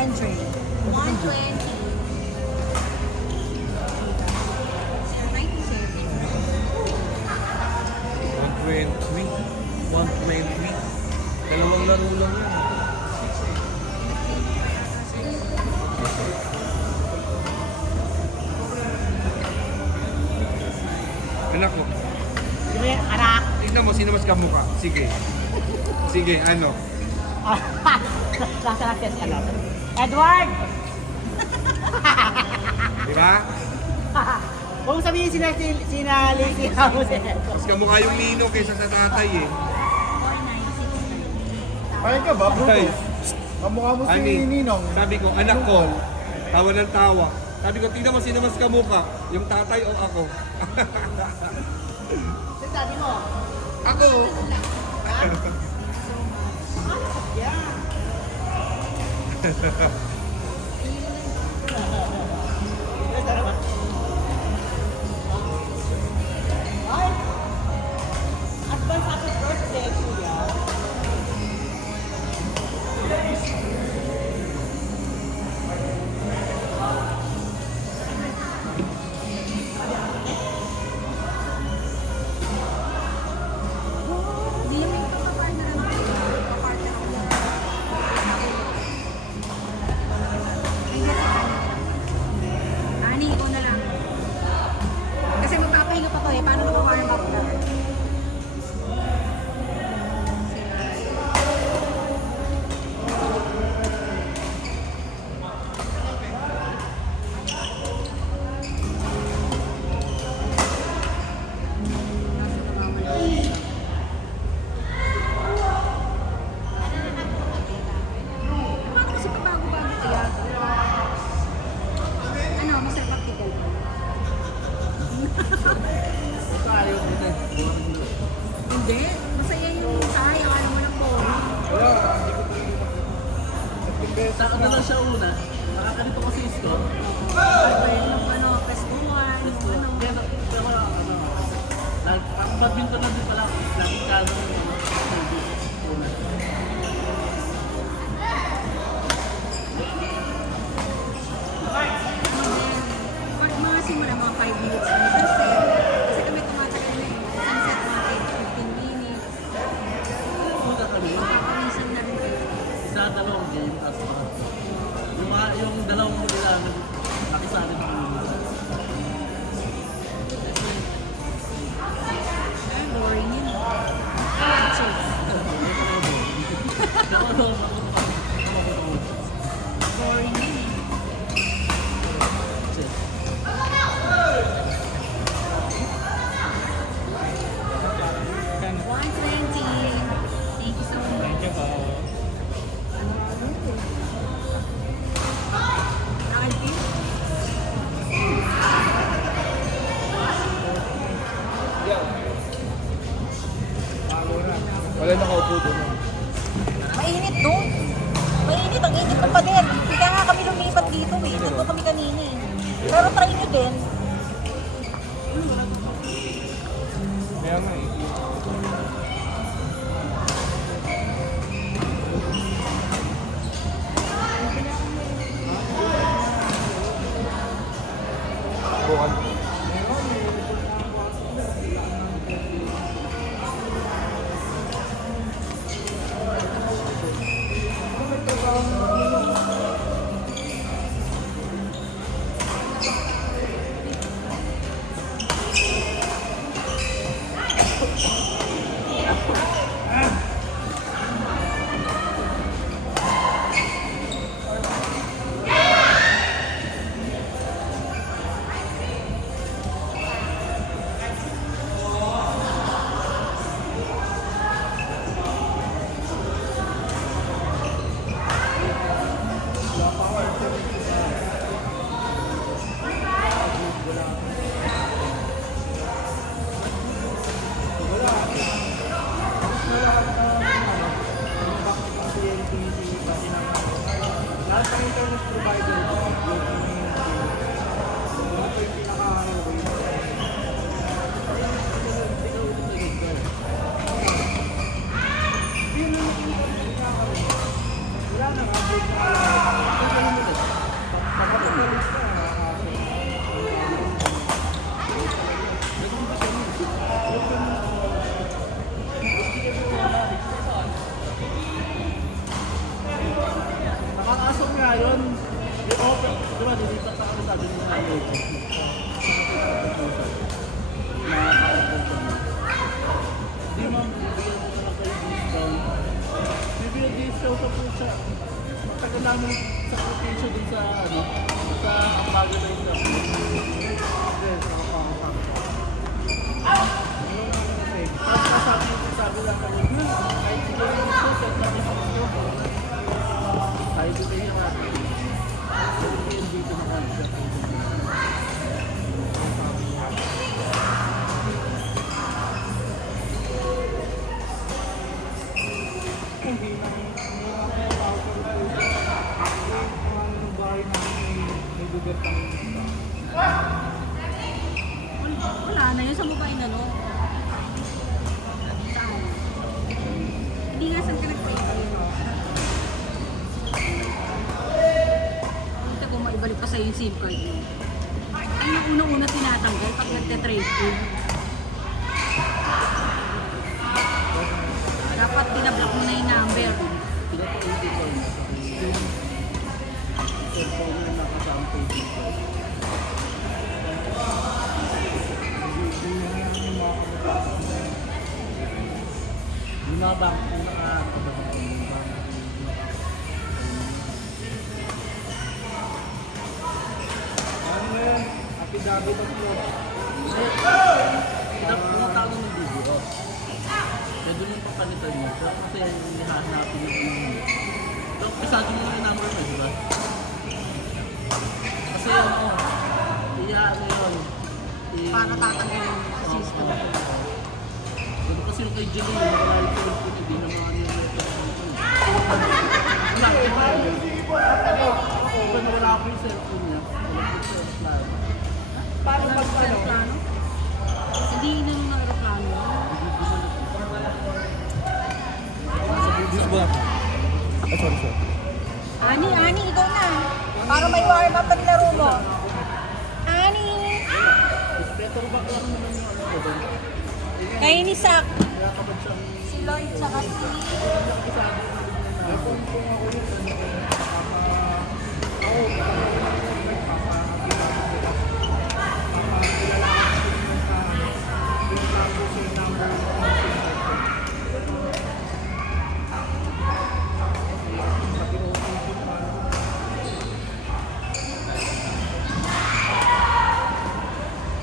Andre. 120. Sir, 97. 120. 120. Dalawang laro lang yan. Anak ko. Anak. Tignan mo, sino mas kamukha? Sige. Sige, ano? Nasa lang ano? Edward! Di ba? Huwag mo sabihin sina Lacey Ramos eh. Mas kamukha yung Nino kaysa sa tatay eh. Kaya ka ba, Bruto? Ay. Kamukha mo si Ani, Ninong. sabi ko, anak ko, tawa ng tawa. Sabi ko, tignan mo sino mas kamukha, yung tatay o ako. Sino sabi mo? Ako! Ay! Advance happy birthday, kuya. Hindi yung may papapartner ako. Papapartner ako. Ay, yes, Ani, ikaw na lang. Kasi magpapahinga pa to eh. Paano mag-warm up na? Paano kasi pag bago-bago kaya? Ano, masarap practical. Hindi. Masaya yung tayo. Alam mo lang po. Sa ano lang siya una, nakakalito ko si Isko. Yung ano, festuhan. Yung ano. Pero ano, ang badminton na din pala, laging kano ng mga una. Pag mga simula, mga 5 minutes na sunset. Kasi kami tumatagal na eh. Sunset mga 10 to 15 minutes. Una kami, Minsan na rin kayo. isa dalawang game, tapos yung dalawang nila, nakisali pa kami. Boring yun. Cheers. Boring yun eh. Thank you so much. Thank you po. Wala nakaupo doon. Mainit doon. Mainit. Ang init ng pader. Kaya nga kami lumipat dito eh. Nandun kami kanina eh. Pero try nyo din. Kaya nga eh. Bukan. Wala na, Nakakasok nga yun. Yung open, di ba, dilipat na kami sabi nila ngayon. Hindi ma'am, bibigyan mo na lang kayo discount. Bibigyan discount sa po siya. Matagal namin sa quotation din sa, ano, sa bago na ito. Yes, tapos sabi lang kami, kahit siguro yung ito, set natin sa ito. Kahit ito yung natin. Bibigyan dito na kami sa Wala na yun sa mobile na no. Saan? Hindi nga saan ka nag-pay. Punta ko maibalik pa sa'yo yung SIM card mo. Ay, yung unang-una tinatanggal pag nagte-trade ko. Dapat tinablock mo na yung number. pinapaulit ko na sa cellphone na nakasama ko dito. Yung mga bank, yung nakakabang yung bank. Ano na yan? Affidavit of loss. Pinatalo ng video. Kaya doon yung papalitan mo. Pero kasi yung hahanapin mo yung so, pisado mo yung number mo, di ba? Kasi ano, ano yun. Para tatanggal yung system. Pero kasi yung kay Jelly, wala yung cellphone, hindi naman ano yung cellphone. Wala, wala ko yung cellphone niya. Wala ko yung cellphone. Paano pag aeroplano? Hindi inanong ng aeroplano. This one. Ah, sorry. Ani, ikaw na. Para may warm up ang laro mo. Ani! Better back lang naman yung ano doon. Kayo ni Sak. Kaya kapag siyang Si Lloyd tsaka si...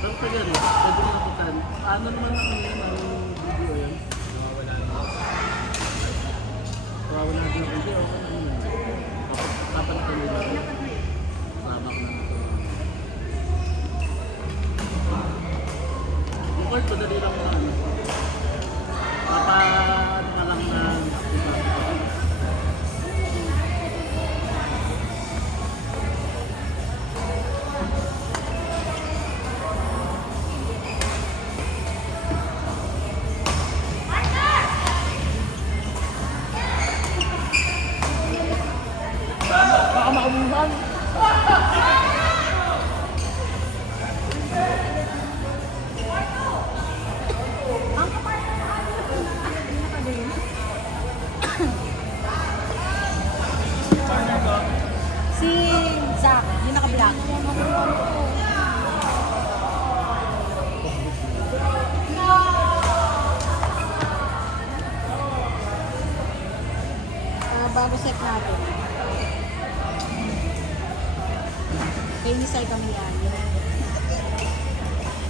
Pero pwede rin, pwede mo napuntahan. Ano naman ang video yun? Nawawala din ang video. Okay naman yun. Kapalitan nila. Sabak na ito. Yung card, madali lang na ano. Ano ka lang na baka makamuhan. Si Zach, yung naka-black. Bago set natin. Kaya nisay kami yan.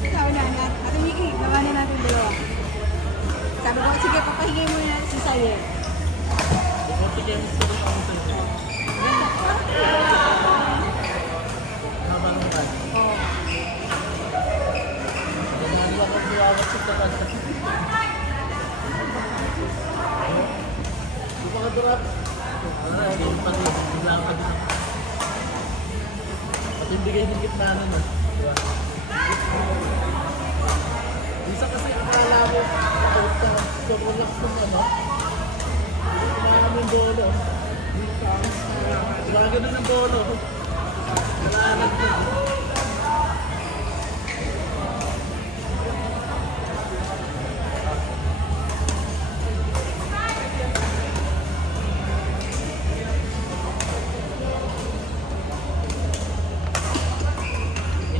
Ikaw na, Ate Miki, labanin natin dalawa. Sabi ko, sige, papahingay mo na si Saye. Konti chemistry rin ako sa ito. Habang naman. Oo. Ganyan lang ang buwawat sa takan. Di ba ka-drop? Hindi pa rin. Nilakad na. Pati hindi kayo higit na ano na. Diba? Isa kasi akala mo, so relax ng ano. Kumain namin bolo. Diba ganun ang bolo? Kailangan ko.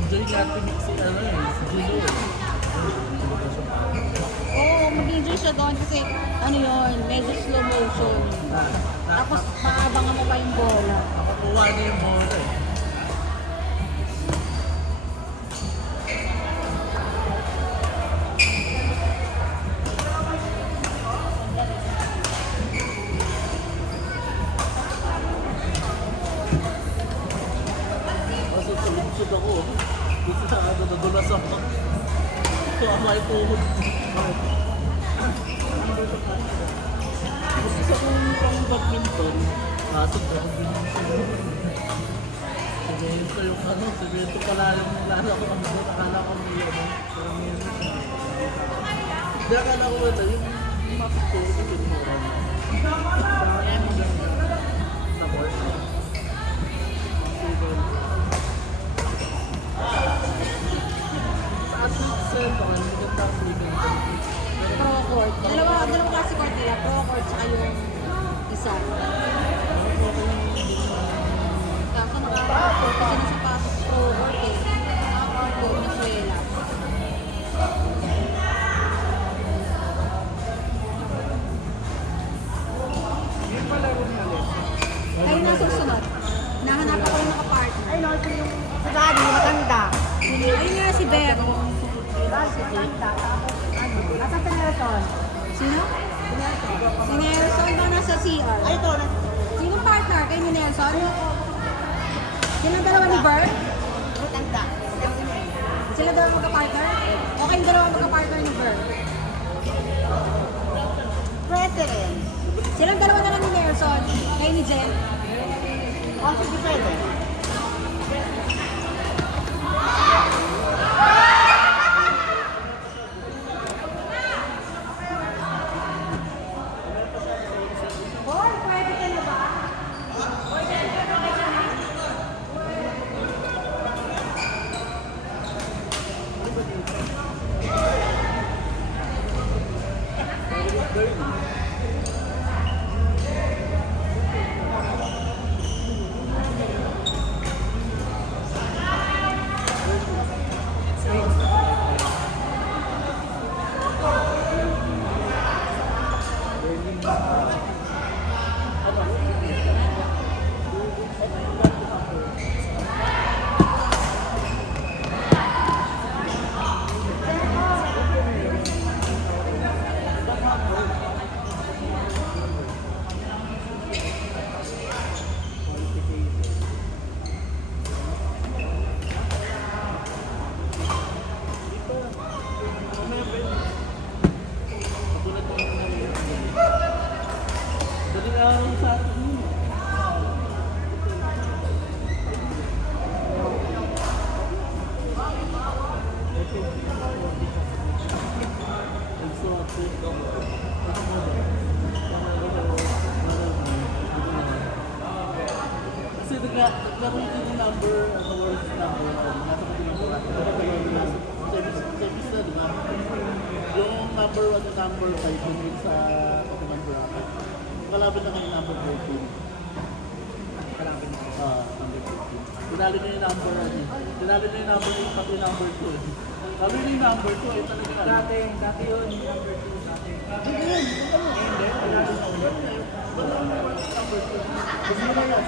Enjoy natin si si Gino. Oo, mag-enjoy siya doon kasi ano yun, medyo slow motion. Tapos maabangan mo pa yung bola. Nakakuha na yung bola eh. Kasi tulusod ako. Gusto na ako, nadulas ako. Ito ang may tuhod. Gusto kong pang badminton. Kaso ako Semento yung semento pala yung lalo ko ang buot. Akala ko may pero may Hindi akala ko yung mapituro ko yung mura. Ayan maganda. Sa board. Sa athlete cell, maganda ang semento. Pro court. Dalawa klase court nila. Pro court tsaka yung isa. Kaso naka-court kasi nasa pasok pro court eh. Pro Venezuela. Yung palaro niya ulit. Kayo na susunod. Nahanap ako yung naka-partner. Ay, no, ito yung sa daddy, matanda. Ayun nga si Beck. Matanda. Ano? Nasa si Nelson. Sino? Si Nelson ba nasa CR? Ay, ito. Sinong partner? Kayo ni Nelson? Sila dalawa ni Bert? Matanda. Sila dalawa magka-partner? O kayong dalawa magka-partner ni Bert? President. Silang dalawa na lang ni Nelson. Kayo ni Jen? Oh, sige, pwede. Boy, pwede ka na ba? Dali lang sa atin. Kasi naglaro din yung number, the world's number. Nasa ko din yung service na, di ba? Yung number 1 at number 5 yung sa number 4. Kalapit na kayo number 14. Kalapit na kayo. Number 14. Tinali na yung number, tinali na yung number 8 pati number 2. Sabi na yung number 2, eh talaga. Dati yun, number 2 dati. Hindi yun. Hindi. Number 2. Gusto mo na yan.